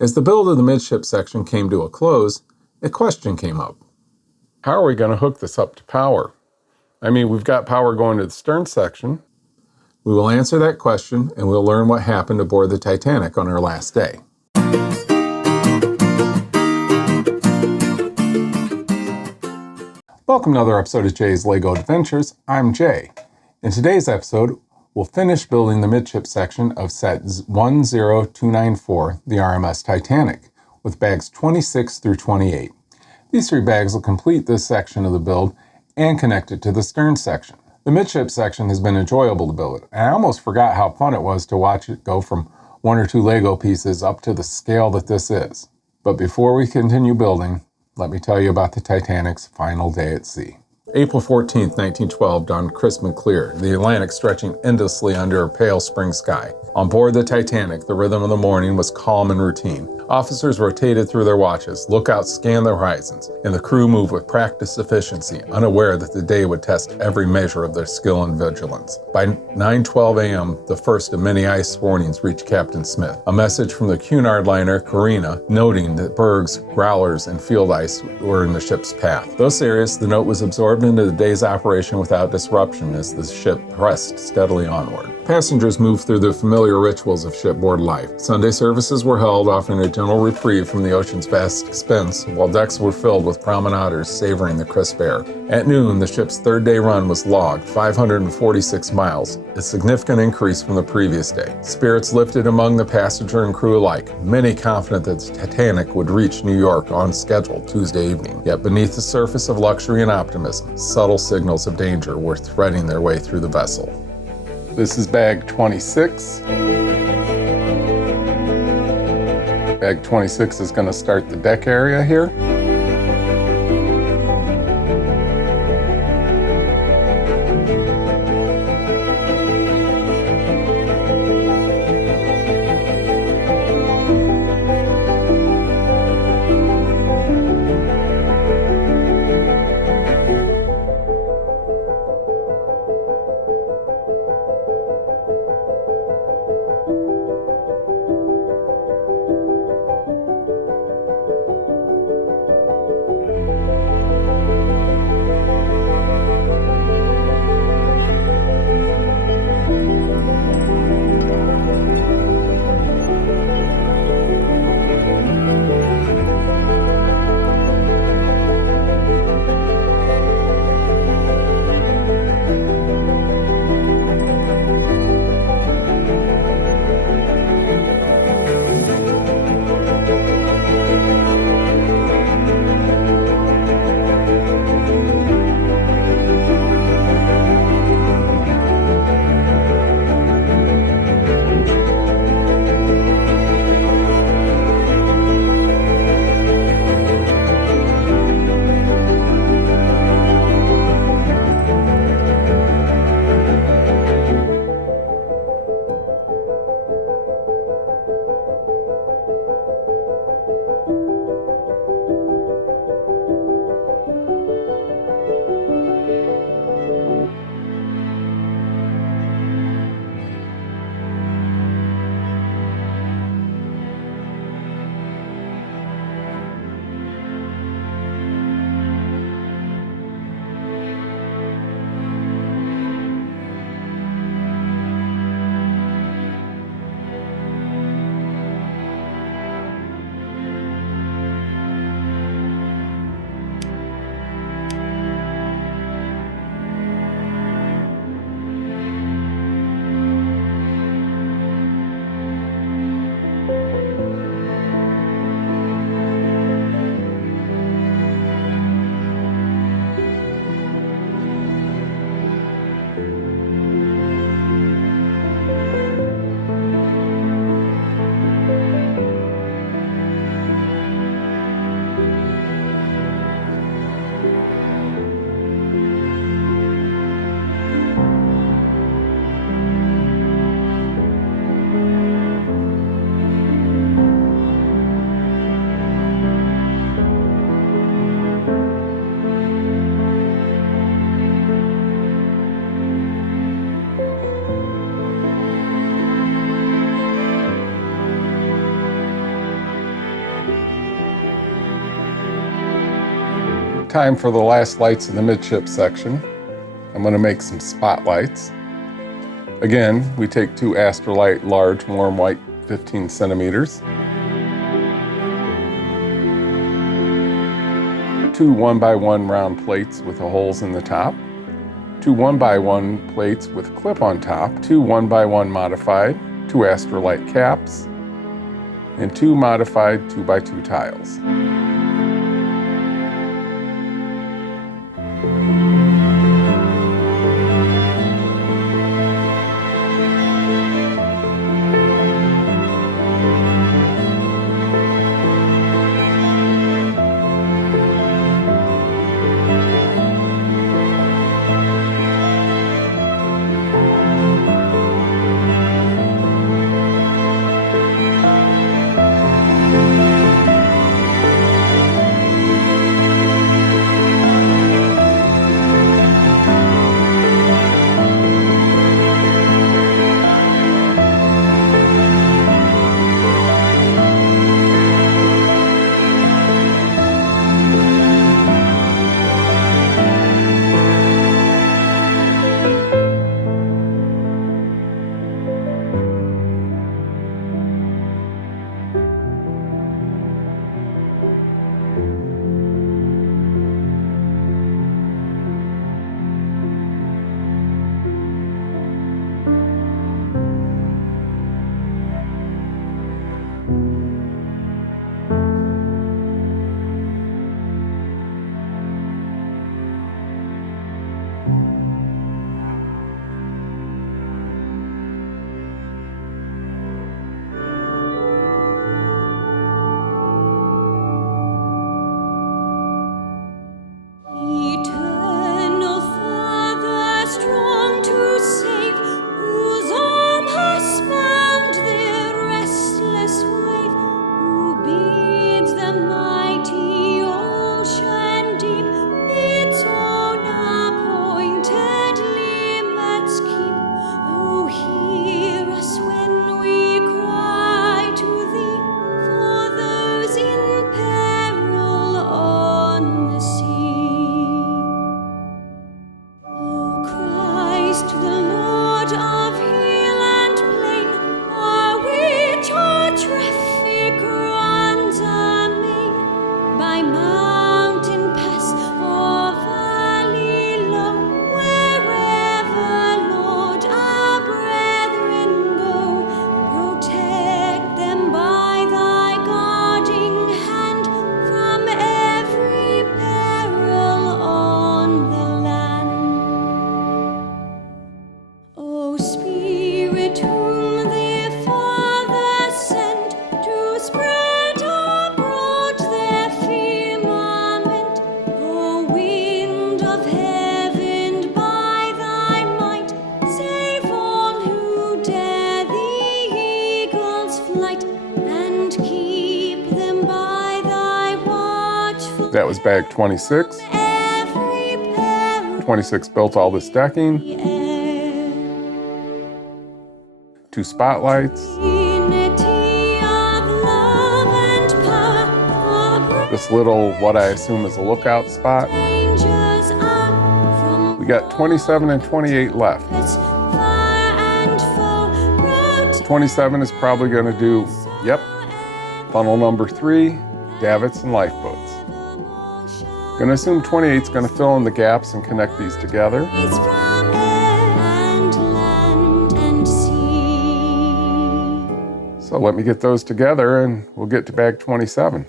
As the build of the midship section came to a close, a question came up. How are we going to hook this up to power? I mean, we've got power going to the stern section. We will answer that question, and we'll learn what happened aboard the Titanic on our last day. Welcome to another episode of Jay's LEGO Adventures. I'm Jay. In today's episode, we'll finish building the midship section of set 10294, the RMS Titanic, with bags 26 through 28. These three bags will complete this section of the build and connect it to the stern section. The midship section has been enjoyable to build, and I almost forgot how fun it was to watch it go from one or two Lego pieces up to the scale that this is. But before we continue building, let me tell you about the Titanic's final day at sea. April 14th, 1912 dawned crisp and clear, the Atlantic stretching endlessly under a pale spring sky. On board the Titanic, the rhythm of the morning was calm and routine. Officers rotated through their watches, lookouts scanned the horizons, and the crew moved with practiced efficiency, unaware that the day would test every measure of their skill and vigilance. By 9:12 a.m., the first of many ice warnings reached Captain Smith. A message from the Cunard liner Carina, noting that bergs, growlers, and field ice were in the ship's path. Though serious, the note was absorbed into the day's operation without disruption as the ship pressed steadily onward. Passengers moved through the familiar rituals of shipboard life. Sunday services were held, offering a gentle reprieve from the ocean's vast expanse, while decks were filled with promenaders savoring the crisp air. At noon, the ship's third-day run was logged, 546 miles, a significant increase from the previous day. Spirits lifted among the passenger and crew alike, many confident that the Titanic would reach New York on schedule Tuesday evening. Yet beneath the surface of luxury and optimism, subtle signals of danger were threading their way through the vessel. This is bag 26. Bag 26 is going to start the deck area here. Time for the last lights in the midship section. I'm going to make some spotlights. Again, we take 2 Astrolite large warm white 15 centimeters, 2 1x1 round plates with the holes in the top, 2 1x1 plates with clip on top, 2 1x1 modified, 2 Astrolite caps, and 2 modified 2x2 tiles. That was bag 26. 26 built all this decking. 2 spotlights. This little, what I assume is a lookout spot. We got 27 and 28 left. 27 is probably going to do, yep, funnel number 3, davits and lifeboats. Going to assume 28 is going to fill in the gaps and connect these together. So let me get those together and we'll get to bag 27.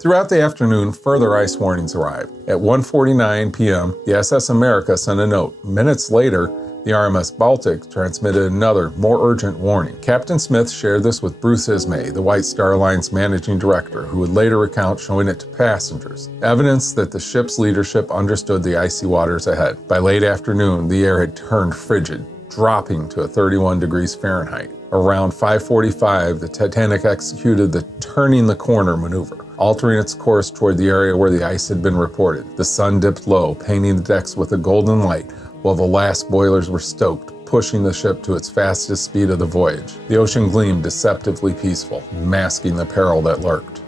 Throughout the afternoon, further ice warnings arrived. At 1:49 p.m., the SS America sent a note. Minutes later, the RMS Baltic transmitted another, more urgent warning. Captain Smith shared this with Bruce Ismay, the White Star Line's managing director, who would later recount showing it to passengers. Evidence that the ship's leadership understood the icy waters ahead. By late afternoon, the air had turned frigid, dropping to 31 degrees Fahrenheit. Around 5:45, the Titanic executed the turning the corner maneuver, altering its course toward the area where the ice had been reported. The sun dipped low, painting the decks with a golden light, while the last boilers were stoked, pushing the ship to its fastest speed of the voyage. The ocean gleamed deceptively peaceful, masking the peril that lurked.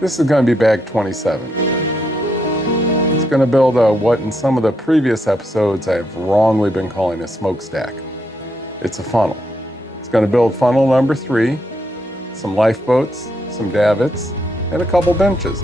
This is going to be bag 27. It's going to build what in some of the previous episodes I've wrongly been calling a smokestack. It's a funnel. It's going to build funnel number 3, some lifeboats, some davits, and a couple benches.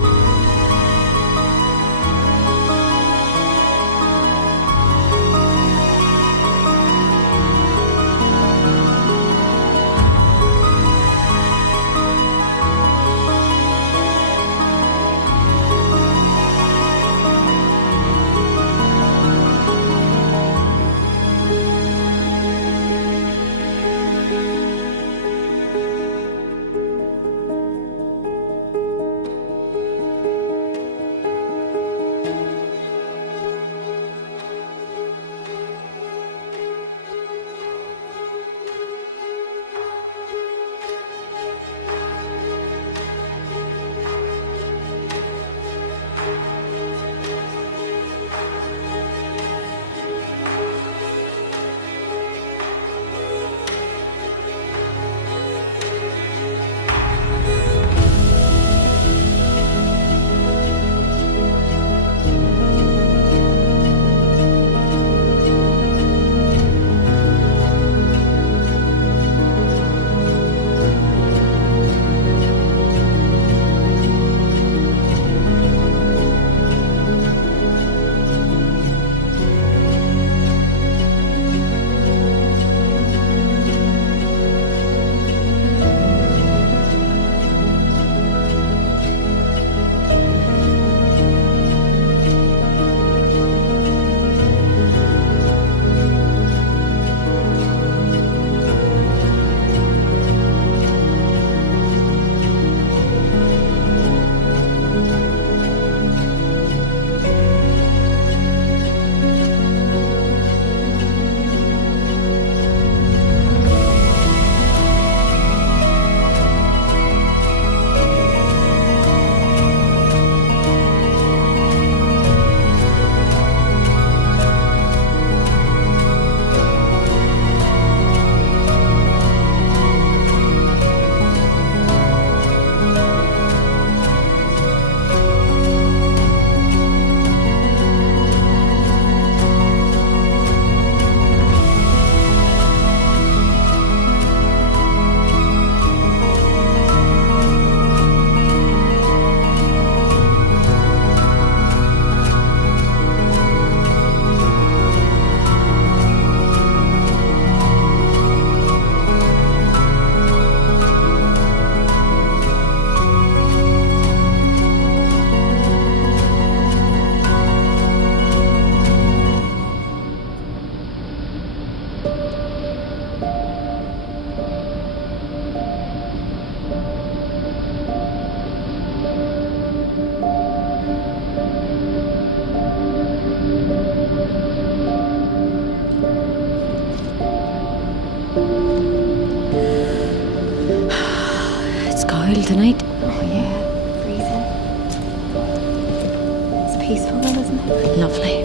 Tonight. Oh yeah, freezing. It's peaceful though, isn't it? Lovely.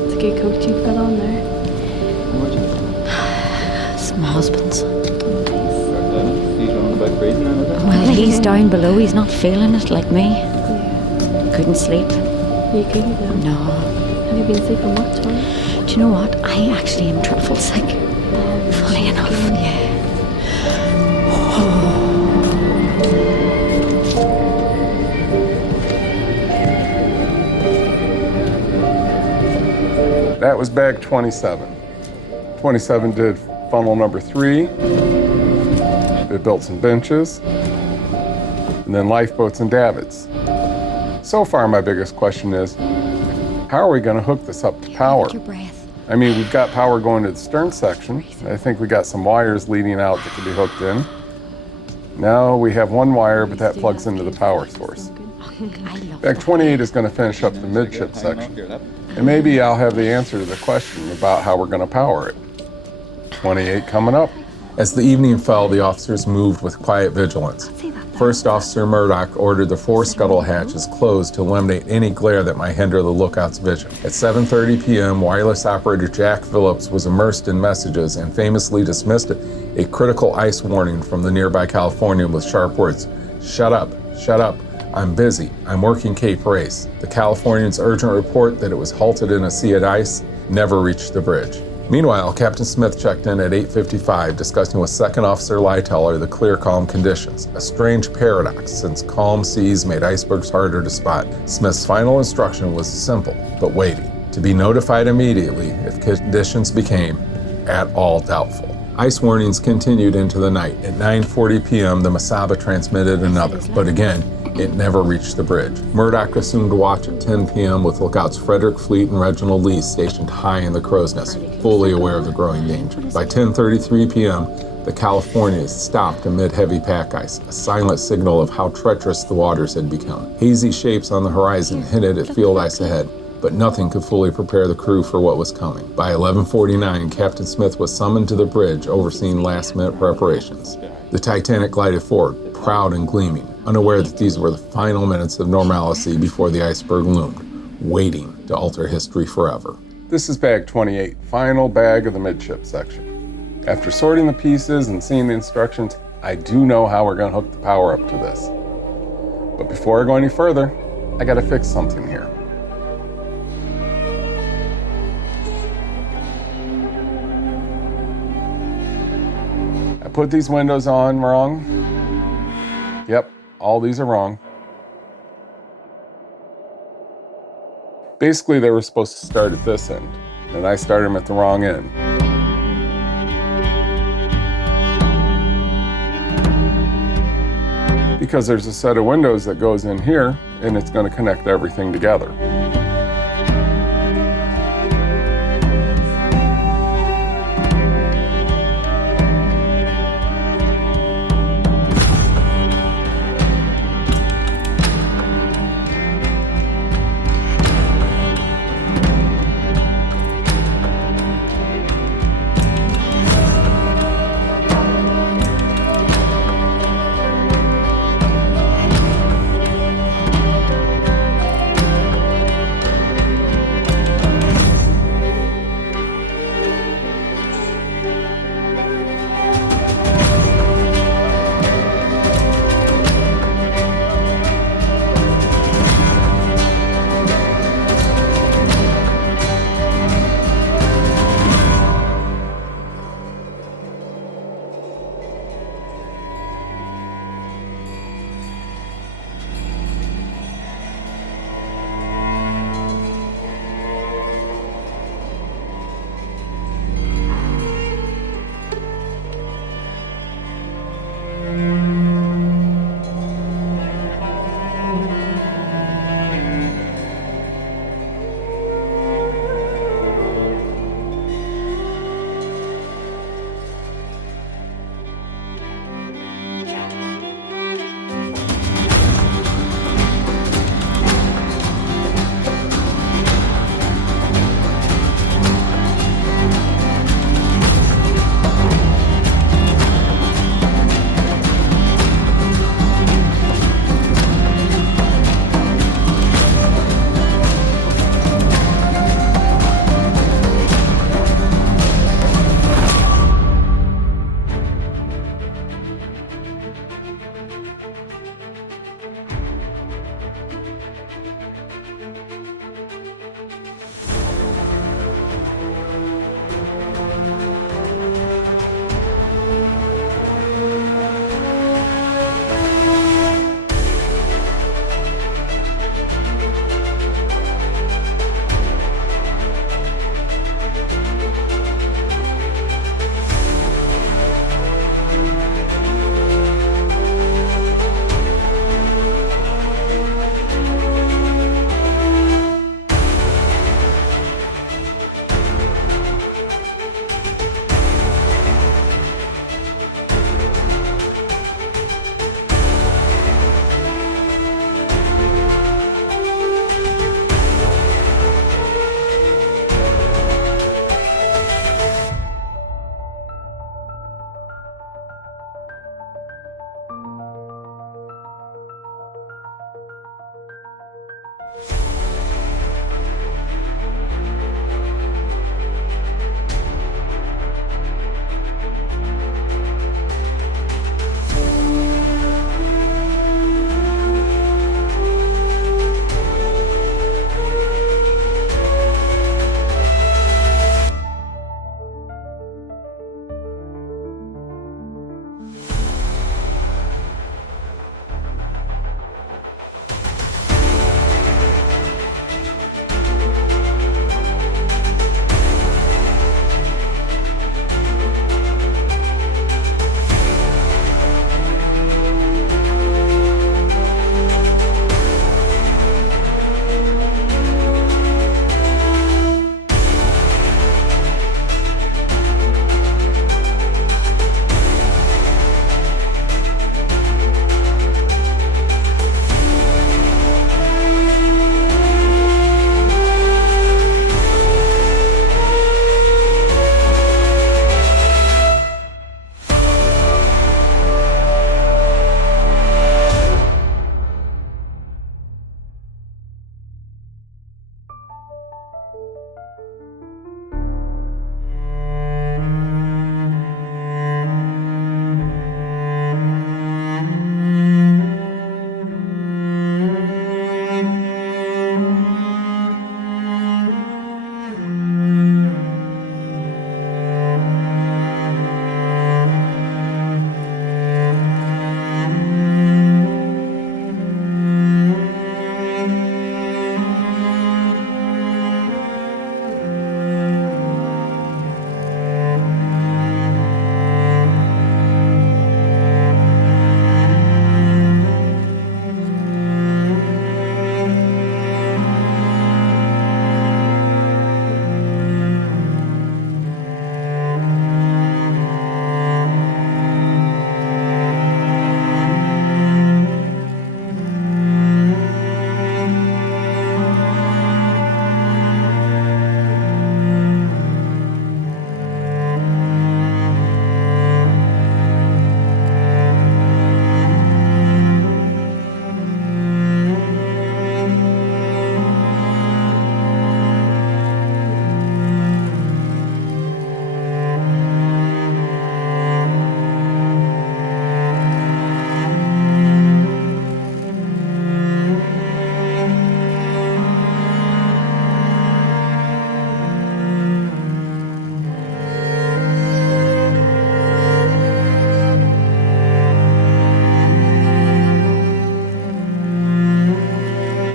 It's a good coat you've got on there. It's my husband's. Nice. Well, he's down below. He's not feeling it like me. Yeah. Couldn't sleep. You couldn't though? No. Have you been sleeping much, huh? Do you know what? I actually am truffle sick. Funny enough, yeah. That was bag 27. 27 did funnel number 3. It built some benches, and then lifeboats and davits. So far, my biggest question is, how are we going to hook this up to power? Your breath. I mean, we've got power going to the stern section. I think we got some wires leading out that can be hooked in. Now we have one wire, but that plugs into the power source. Bag 28 is going to finish up the midship section. And maybe I'll have the answer to the question about how we're going to power it. 28 coming up. As the evening fell, the officers moved with quiet vigilance. First Officer Murdoch ordered the 4 scuttle hatches closed to eliminate any glare that might hinder the lookout's vision. At 7:30 p.m., wireless operator Jack Phillips was immersed in messages and famously dismissed a critical ice warning from the nearby California with sharp words, "Shut up, shut up. I'm busy. I'm working Cape Race. The Californian's urgent report that it was halted in a sea of ice never reached the bridge. Meanwhile, Captain Smith checked in at 8:55, discussing with Second Officer Lightoller the clear, calm conditions. A strange paradox, since calm seas made icebergs harder to spot. Smith's final instruction was simple, but weighty: to be notified immediately if conditions became at all doubtful. Ice warnings continued into the night. At 9:40 p.m., the Mesaba transmitted another, but again, it never reached the bridge. Murdoch assumed watch at 10 p.m. with lookouts Frederick Fleet and Reginald Lee stationed high in the crow's nest, fully aware of the growing danger. By 10:33 p.m., the Californians stopped amid heavy pack ice, a silent signal of how treacherous the waters had become. Hazy shapes on the horizon hinted at field ice ahead, but nothing could fully prepare the crew for what was coming. By 11:49, Captain Smith was summoned to the bridge, overseeing last-minute preparations. The Titanic glided forward, proud and gleaming, unaware that these were the final minutes of normalcy before the iceberg loomed, waiting to alter history forever. This is bag 28, final bag of the midship section. After sorting the pieces and seeing the instructions, I do know how we're going to hook the power up to this. But before I go any further, I got to fix something here. I put these windows on wrong. Yep, all these are wrong. Basically, they were supposed to start at this end, and I started them at the wrong end. Because there's a set of windows that goes in here, and it's going to connect everything together.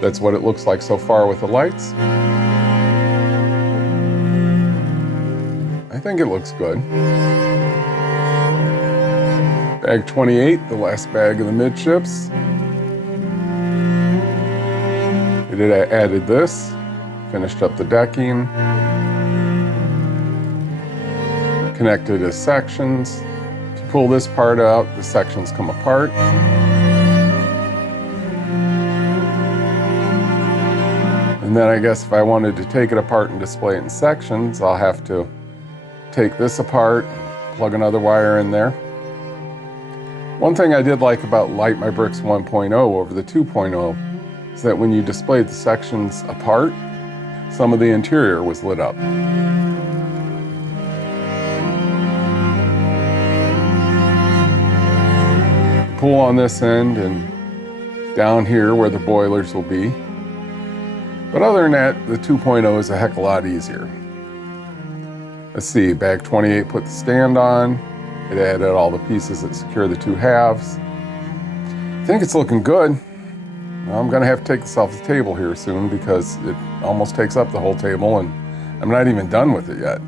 That's what it looks like so far with the lights. I think it looks good. Bag 28, the last bag of the midships. I added this, finished up the decking, connected his sections. If you pull this part out, the sections come apart. And then I guess if I wanted to take it apart and display it in sections, I'll have to take this apart, plug another wire in there. One thing I did like about Light My Bricks 1.0 over the 2.0 is that when you displayed the sections apart, some of the interior was lit up. Pull on this end and down here where the boilers will be. But other than that, the 2.0 is a heck of a lot easier. Let's see, bag 28 put the stand on. It added all the pieces that secure the two halves. I think it's looking good. I'm gonna have to take this off the table here soon because it almost takes up the whole table and I'm not even done with it yet.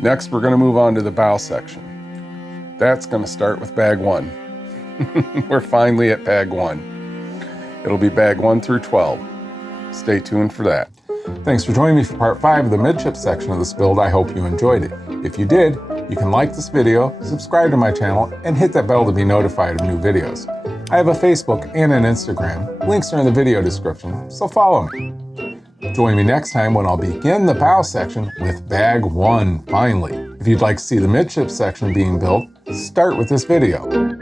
Next, we're gonna move on to the bow section. That's gonna start with bag 1. We're finally at bag 1. It'll be bag 1 through 12. Stay tuned for that. Thanks for joining me for part 5 of the midship section of this build. I hope you enjoyed it. If you did, you can like this video, subscribe to my channel, and hit that bell to be notified of new videos. I have a Facebook and an Instagram. Links are in the video description, so follow me. Join me next time when I'll begin the bow section with bag 1, finally. If you'd like to see the midship section being built, start with this video.